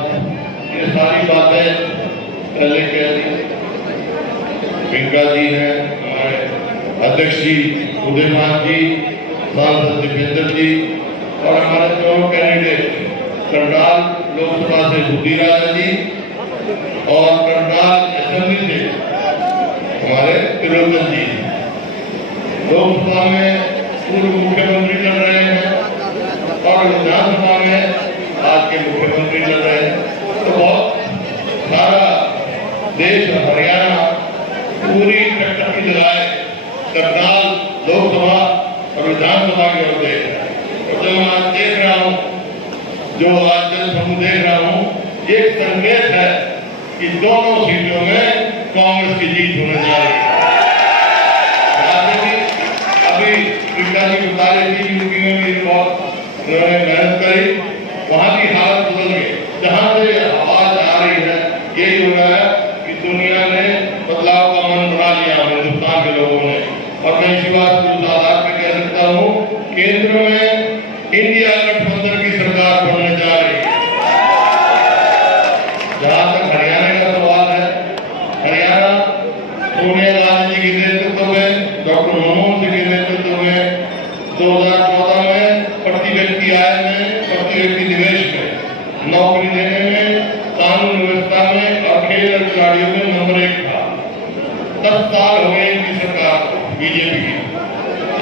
ये सारी बातें पहले कह दी। प्रियंका जी हैं, हमारे अध्यक्ष जी उदयमान जी, सांसद दीपेंद्र जी और हमारे दोनों कैंडिडेट करनाल लोकसभा से बुद्धि राजा जी और करनाल असेंबली से हमारे त्रिलोचन जी। लोकसभा में पूर्व मुख्यमंत्री लड़ रहे हैं और विधानसभा में आज के मुख्यमंत्री लड़ रहे हैं। तो बहुत सारा देश हरियाणा पूरी टक्कर लगाए करनाल लोकसभा और विधानसभा के ओर देख रहा है। और जो मैं आज देख रहा हूँ, जो आज जनसमूह देख रहा हूँ, ये एक संकेत है कि दोनों सीटों में कांग्रेस की जीत होने जा रही है। अभी प्रियंका जी बता रही थी कि यूपी में भी बहुत उन्होंने मेहनत करी, वहां की हालत बदल गई। जहां से आवाज आ रही है, यही हो रहा है कि दुनिया ने बदलाव का मन बना लिया हिंदुस्तान के लोगों ने। और मैं इसी बात को आधार पर कह सकता हूँ, केंद्र में इंडिया गठबंधन की सरकार बनने जा रही है। जहां तक हरियाणा का सवाल है, हरियाणा सोनिया गांधी जी के नेतृत्व में, डॉक्टर मनमोहन सिंह के नेतृत्व में 2014 में प्रति व्यक्ति आय में, प्रति व्यक्ति निवेश में, नौकरी देने में, कानून व्यवस्था में और खेल और खिलाड़ियों में नंबर 1 था। 10 साल हो गए इनकी सरकार बीजेपी की।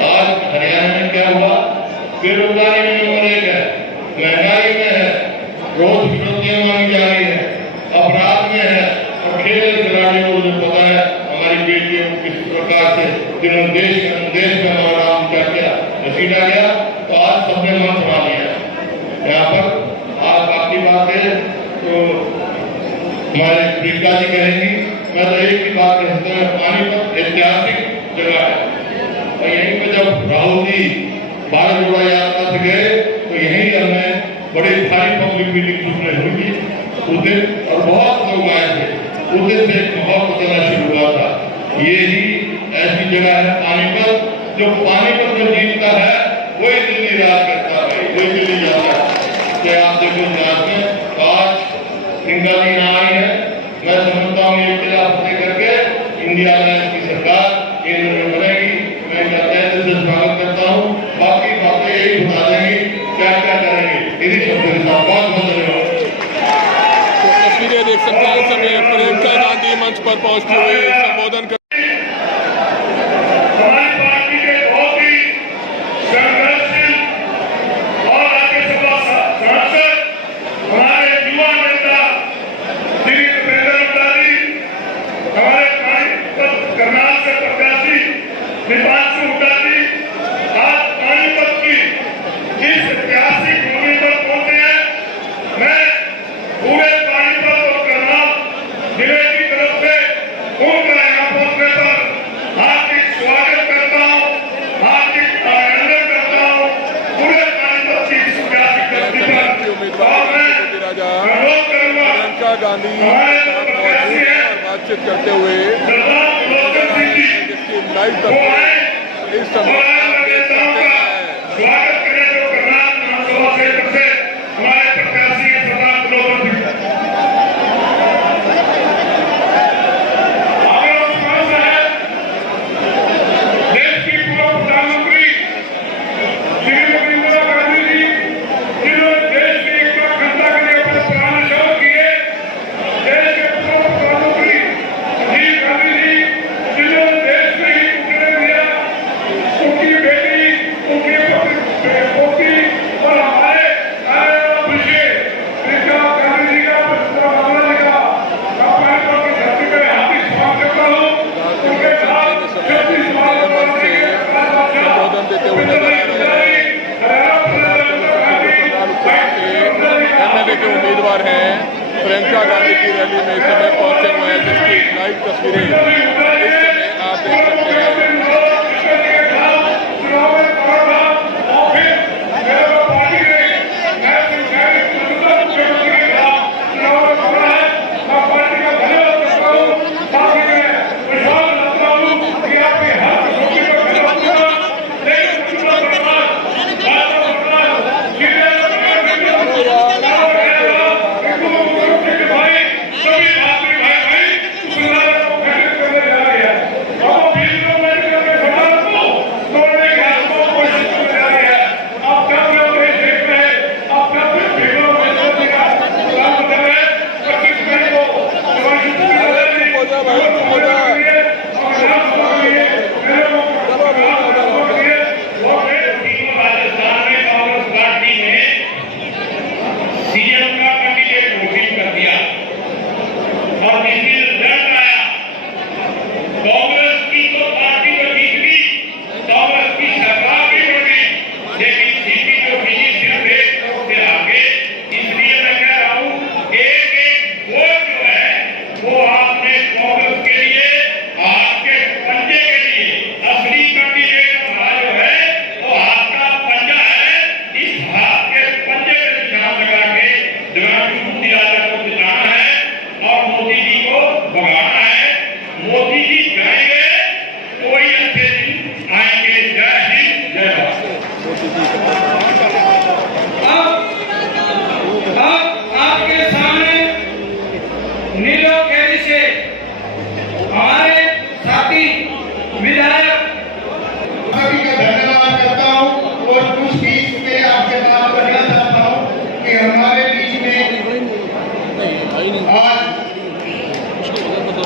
आज हरियाणा में क्या हुआ? बेरोजगारी में नंबर 1 है, महंगाई में है, रोज फिरौतियां मांगी जा रही है, अपराध में है और खेल खिलाड़ियों को मुझे पता है हमारी बेटियों को किस प्रकार से जिन्होंने देश में हमारा नाम क्या किया घसीटा गया, तो आज सबने मन बना लिया। यहाँ पर आज बाकी बात है तो हमारे प्रियंका जी कहेंगी, मैं तो एक ही बात कहता हूँ, पानीपत ऐतिहासिक जगह है और यहीं पे जब राहुल जी भारत जोड़ो यात्रा से गए तो यहीं हमने बड़ी सारी पब्लिक मीटिंग उसमें हुई उस दिन और बहुत लोग आए थे। उस दिन से एक माहौल बदलना शुरू हुआ था। ये ही ऐसी जगह है पानीपत, जो पानीपत में जीतता है वही दिल्ली राज करता है, वही दिल्ली जाता है। क्या आप देखो आज में आज इनका दिन आई है, मैं समझता हूँ ये किला फतेह करके इंडिया में की सरकार बनेगी। मैं इनका तहे दिल से स्वागत करता हूँ। बाकी बातें यही बता देंगे क्या क्या करेंगे। इन्हीं शब्दों के साथ बहुत बहुत धन्यवाद। तस्वीरें देख सकते हैं इस समय प्रियंका गांधी मंच पर पहुंचते हुए संबोधन कर हमारी पार्टी के बहुत ही संघर्षशील और राज्यसभा सांसद हमारे युवा नेता श्री भूपेंद्र अटारी, हमारे पानीपत करनाल से प्रत्याशी दीपांशु हुड्डा जी आज पानीपत की इस ऐतिहासिक भूमि पर पहुंचे हैं। मैं पूरे पानीपत और करनाल जिले की तरफ से उनका यहाँ पहुंचने पर हार्दिक स्वागत करता हूँ, हार्दिक अभिनंदन करता हूँ। पूरे पानीपत की इस ऐतिहासिक धरती पर और मैं अनुरोध करूंगा प्रियंका गांधी बातचीत करते हुए सरदार गुलाब सिंह जी जिसकी लाइव को आए तस्वीर इस समय और नेताओं का स्वागत करें जो करनाल विधानसभा क्षेत्र से हमारे प्रत्याशी हैं सरदार गुलाब सिंह। आगे और कौन सा है देश की पूर्व प्रधानमंत्री श्रीमती इंदिरा गांधी जी, जिन्होंने देश की एकता अखंडता के लिए अपने प्राण न्यौछावर किए। देश के पूर्व प्रधानमंत्री राजीव गांधी जी, जिन्होंने देश में ही टुकड़े दिया, उनकी बेटी, उनकी पोती और हमारे विषय प्रियंका गांधी जी का, वसुंधरा माता जी का पानीपत की धरती पर हार्दिक स्वागत करता हूँ। उनके साथ 36 संबोधन देते हुए नजर आ रहे हैं। एमएलए के उम्मीदवार हैं प्रियंका गांधी की रैली में इस समय पहुंचे हुए हैं, जिसकी लाइव तस्वीरें इस समय आप देख सकते हैं।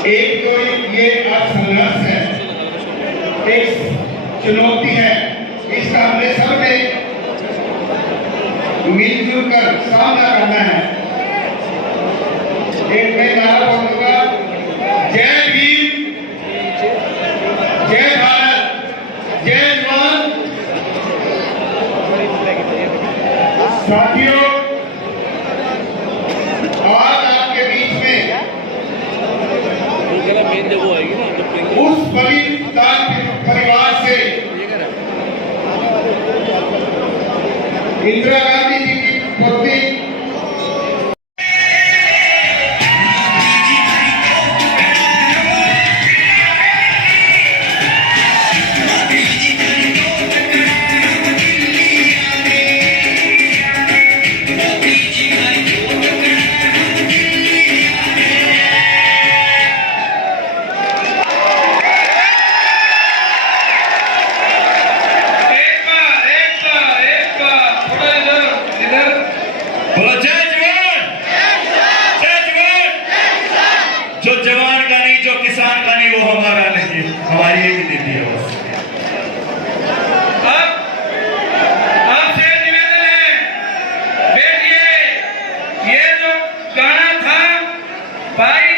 एक तो ये संघर्ष है, एक चुनौती है, इसका हमने सबने मिलजुल कर सामना करना है। एक मैं नारा बोलूंगा, जय भीम, जय भारत, जय जवान। साथियों, आज आपके बीच में उस बलिदान परिवार से इंदिरा गांधी जी की पुत्री भाई